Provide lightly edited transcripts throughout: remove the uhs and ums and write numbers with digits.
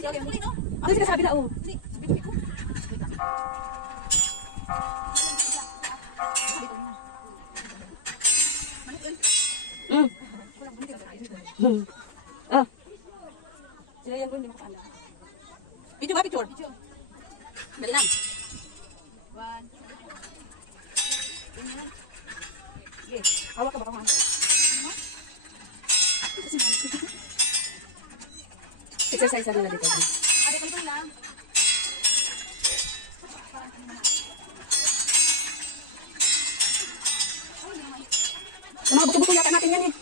Ano sinasabi na, oh? Ah. Sila yan ko, hindi makakaala. Picture ba, picture? Dali lang. 1, 2, 3. Sige, hawak ka ba ka, exercise na nila dito. Ate, kalito lang. Mga buto-buto yata natin yan eh.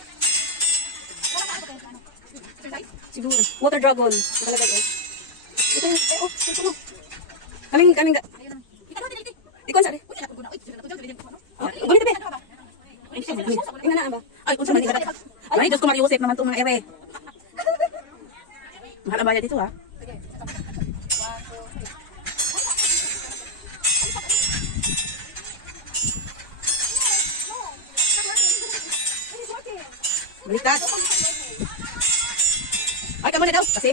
Siguro. Water dragon. Nakalagay eh. Ito yun. Eh, oh. Ito mo. Kaming ga. Ikon sari. Gunit tabi. Tingnan na ba? Ay, unsa man ito. Ay, Diyos ko Mariusip naman itong mga ere. Mahal ang bayad dito ha. Baliktad. Ay, kamu na daw. Kasi.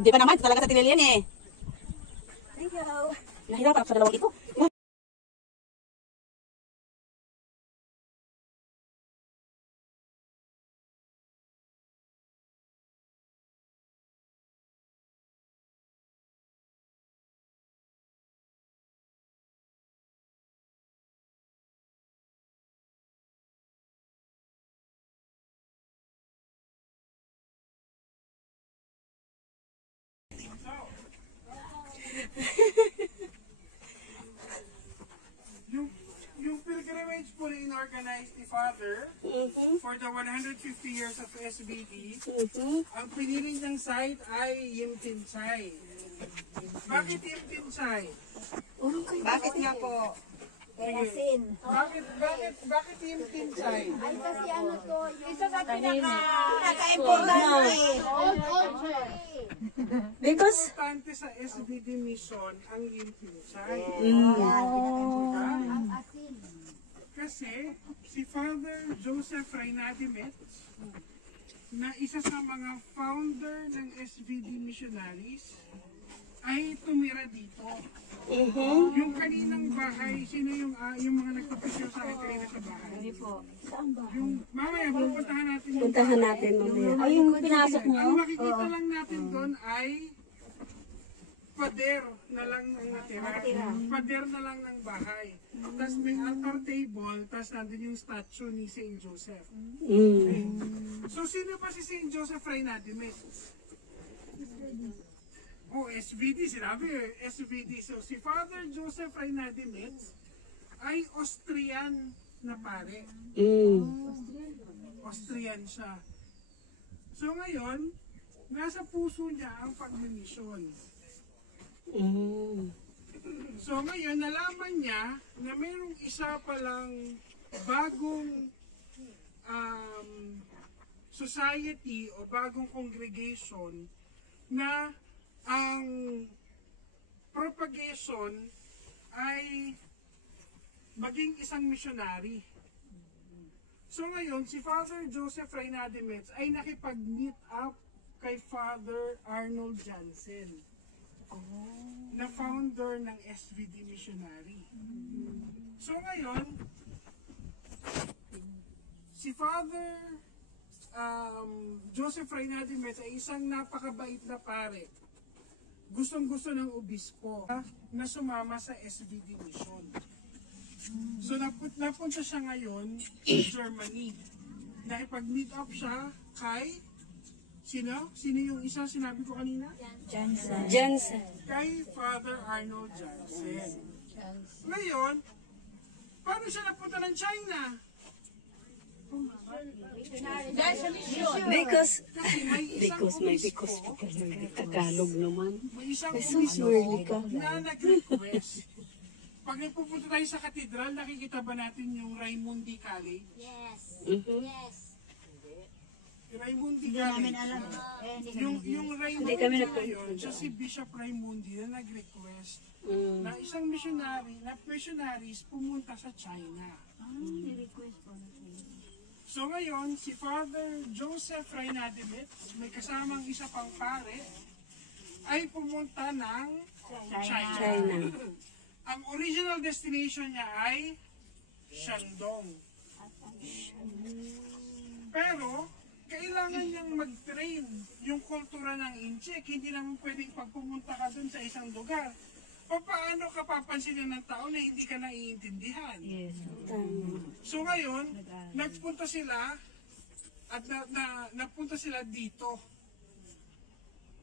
Hindi pa naman. Talaga sa tinilian eh. Thank you. Nahirapan ako sa dalawang ito. Yung pilgrimage po na inorganize ni Father for the 150 years of SVD, ang pinili niyang site ay Yimtinchay. Bakit Yimtinchay? Bakit nga po? Asin. Bakit Yimtinchay? Ay, kasi ano to, isa sa pinaka-importante. Because Importante sa SVD mission ang Yimtinchay. Ang asin. Kasi si Father Joseph Reynadimetz, na isa sa mga founder ng SVD missionaries, ay tumira dito. Yung kaninang bahay, sino yung mga nagpapicture sa akin kanina sa bahay? Hindi po. Yung, mamaya, pupuntahan natin yung puntahan natin mamaya. Ay, yung pinasok niyo? ang makikita lang natin doon ay pader na lang ang natira. Pader na lang ng bahay. Tapos may altar table, tapos nandun yung statue ni St. Joseph. Okay. So, sino pa si St. Joseph Reynadimetz? Oh, SVD, sinabi eh. SVD. So, si Father Joseph Reynadimetz ay Austrian na pare. Austrian siya. So, ngayon, nasa puso niya ang pagmimisyon. So, ngayon, nalaman niya na mayroong isa palang bagong society o bagong congregation na ang propagation ay maging isang missionary. So ngayon, si Father Joseph Reynadimetz ay nakipag-meet up kay Father Arnold Jansen, na founder ng SVD Missionary. So ngayon, si Father Joseph Reynadimetz ay isang napakabait na pare. Gustong-gusto ng obispo na sumama sa SVD mission. So napunta siya ngayon sa Germany. Nakipag-meet up siya kay sino? Sino yung isa sinabi ko kanina? Jansen. Kay Father Arnold Jansen. Ngayon, paano siya napunta ng China? Because Tagalog naman. May isang swirly ka. na nag-request. Pag nagpupunta tayo sa katedral, nakikita ba natin yung Raimundi College? Yes. Yes. Raimundi College. Yung Raimundi ngayon, siya si Bishop Raimundi na nag-request na isang missionaries pumunta sa China. So ngayon, si Father Joseph Reynadimitz, may kasamang isa pang pare, ay pumunta ng China. China. Ang original destination niya ay Shandong. Pero, kailangan niyang mag-train yung kultura ng Inchik. Hindi naman pwedeng pag pumunta ka dun sa isang lugar. Paano ka papansinin ng tao na hindi ka naiintindihan? So ngayon, nagpunta sila at nagpunta sila dito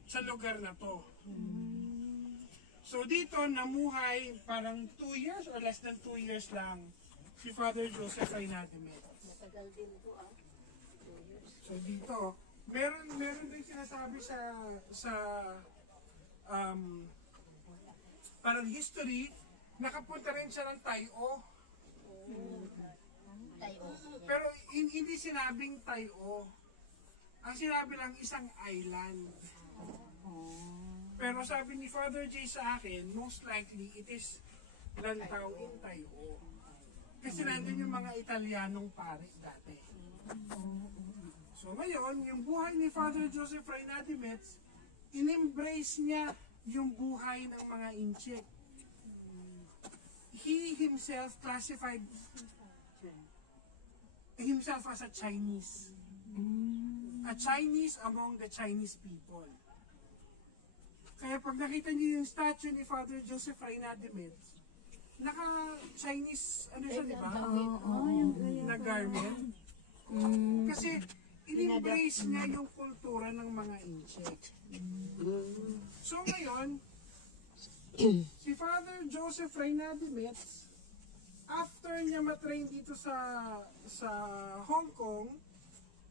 sa lugar na to. So dito namuhay parang 2 years or less than 2 years lang si Father Joseph Reynadimitz. So dito, meron din sinasabi sa parang history, nakapunta rin siya ng Tayo. Pero hindi sinabing Tayo. Ang sinabi lang isang island. Pero sabi ni Father J sa akin, most likely it is Lantau in Tayo. Kasi nandun yung mga Italianong pare dati. So ngayon, yung buhay ni Father Joseph Reynadimitz, in-embrace niya yung buhay ng mga Inchik. He himself classified himself as a Chinese. A Chinese among the Chinese people. Kaya pag nakita niyo yung statue ni Father Joseph Reynadimitz, naka-Chinese, ano siya, di ba? Na garment. Kasi, in-embrace niya yung kultura ng mga Inchik. So ngayon, si Father Joseph Reynadimitz, after niya matrain dito sa Hong Kong,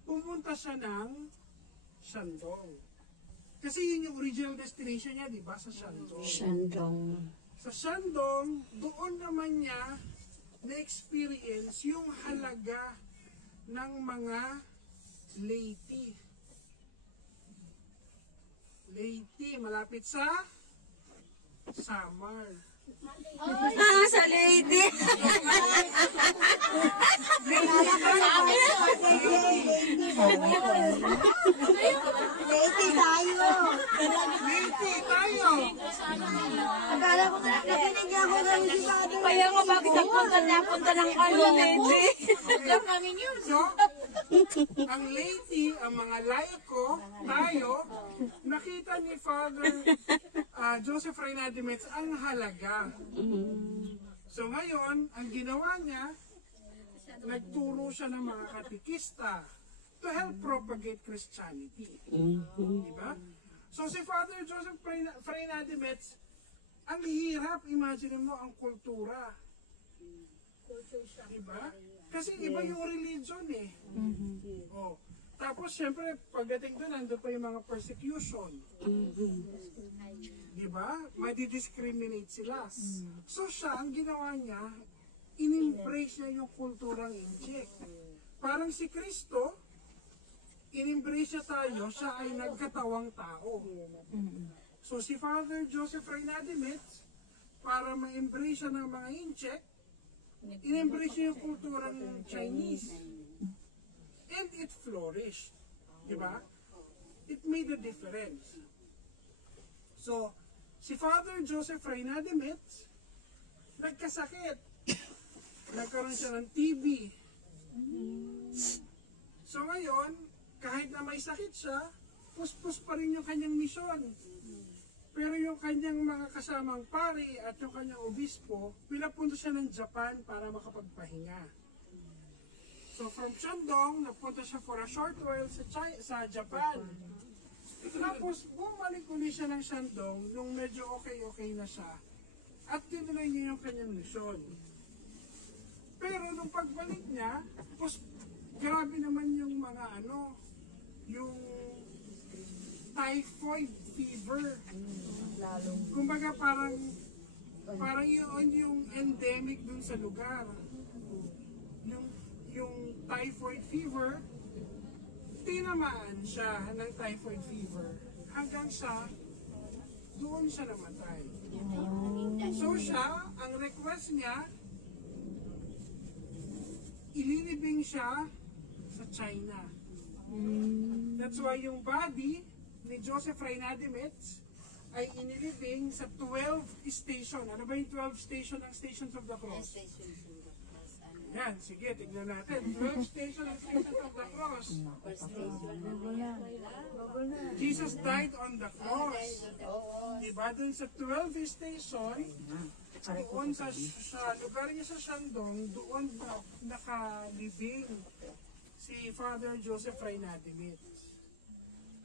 pumunta siya ng Shandong. Kasi yun yung original destination niya, di ba? Sa Shandong. Shandong. Sa Shandong, doon naman niya na-experience yung halaga ng mga Leyte. Leyte, malapit sa Samar. Sa lady. Late tayo. Leyte tayo! Akala ko na nakinig niya ako ng sigado. Kaya nga bakit nagpunta ng lady. So, ang Leyte, ang mga laiko, tayo, nakita ni Father Joseph Reynadimitz ang halaga. So ngayon, ang ginawa niya, nagturo siya ng mga katikista to help propagate Christianity. Diba? So si Father Joseph Reynadimitz, ang hirap, imagine mo ang kultura. Diba? Kasi iba yung religion eh. Oh. Tapos syempre, pagdating doon, nandun pa yung mga persecution. Diba? Madi-discriminate sila. So siya, ang ginawa niya, in-embrace niya yung kulturang Inchik. Parang si Kristo, in-embrace niya tayo, siya ay nagkatawang tao. So si Father Joseph Reynadimitz, para ma-embrace siya ng mga Inchik, in-embrace niya yung kulturang Chinese. And it flourished. Diba? It made a difference. So, si Father Joseph Reynadimitz, nagkasakit. Nagkaroon siya ng TB. So ngayon, kahit na may sakit siya, puspos pa rin yung kanyang misyon. Pero yung kanyang mga kasamang pari at yung kanyang obispo, pinapunta siya ng Japan para makapagpahinga. So from Shandong, napunta siya for a short while sa Japan. Tapos bumalik ulit siya ng Shandong nung medyo okay na siya. At tinuloy niya yung kanyang misyon. Pero nung pagbalik niya, grabe naman yung mga yung typhoid fever. Kumbaga parang yun yung endemic dun sa lugar. Yung typhoid fever, tinamaan siya ng typhoid fever hanggang sa doon siya namatay. So siya, ang request niya, ililibing siya sa China. That's why yung body ni Joseph Reynadimetz ay inilibing sa 12 station. Ano ba yung 12 station ng Stations of the Cross? Yan, sige, tignan natin. 12 station ng Stations of the Cross. Jesus died on the cross. Diba dun sa 12 station, doon sa lugar niya sa Shandong, doon nakalibing si Father Joseph Reynadimetz.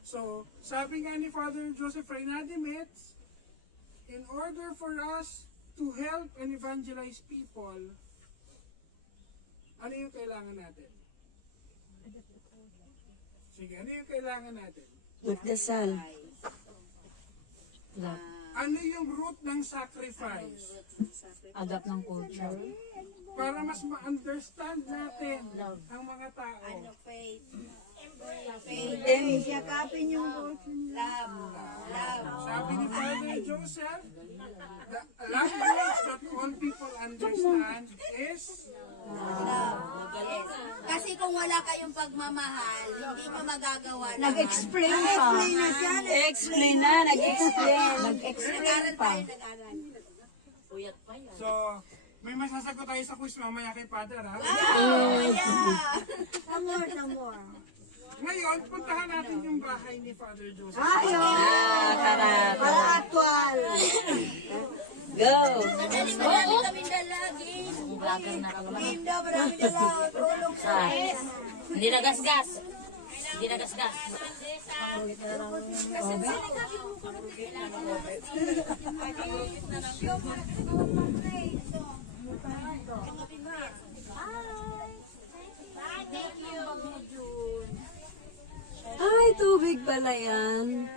So, sabi nga ni Father Joseph Reynadimetz, in order for us to help and evangelize people, ano yung kailangan natin? Sige, ano yung kailangan natin? Magdasal. Ano yung root ng sacrifice? Adapt ng culture. Para mas ma-understand natin ang mga tao. Yakapin yung Sabi ni Father Joseph, the language that all people understand is Kasi kung wala kayong pagmamahal, hindi nyo magagawa na. Nag-explain pa. na siya. Explain na, nag-explain. Nag-explain pa. so, may masasagot tayo sa quiz mamaya kay Father, ha? More. Ngayon, puntahan natin yung bahay ni Father Joseph. Tara. Para actual. Go! Marami kaming dalagi. Vlogger na kami. Game daw, marami dalaw. Tulong sa Hindi nagasgas. Hindi nagasgas. Ay, tubig pala yan.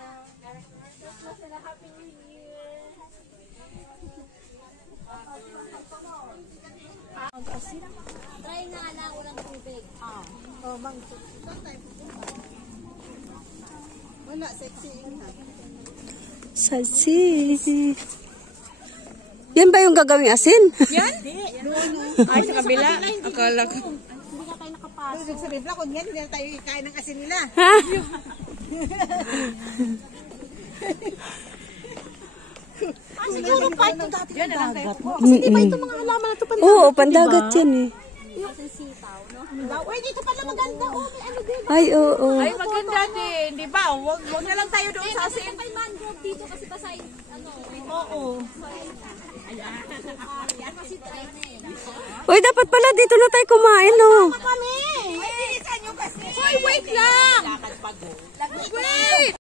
Try na lang, walang tubig. Wala, sexy na. Salsi. Yan ba yung gagawing asin? Yan? Ay, sa kabila. Akala ko. Ibig sabihin pala, kung yan, hindi na tayo ikain ng asin nila. Ha? Siguro pa ito dati yung dagat. Hindi ba ito mga halaman na ito pandagat? Oo, pandagat yan eh. Uy, dito pala maganda. Oh, may ano din. Ay, oo. Ay, maganda din. Di ba? Huwag na lang tayo doon sa asin. May mangrove dito kasi basahin, ano. Oo. Yan kasi try na eh. Uy, dapat pala dito na tayo kumain, oh. Kami! Ay, bilisan nyo kasi. Ay, wait lang! Wait!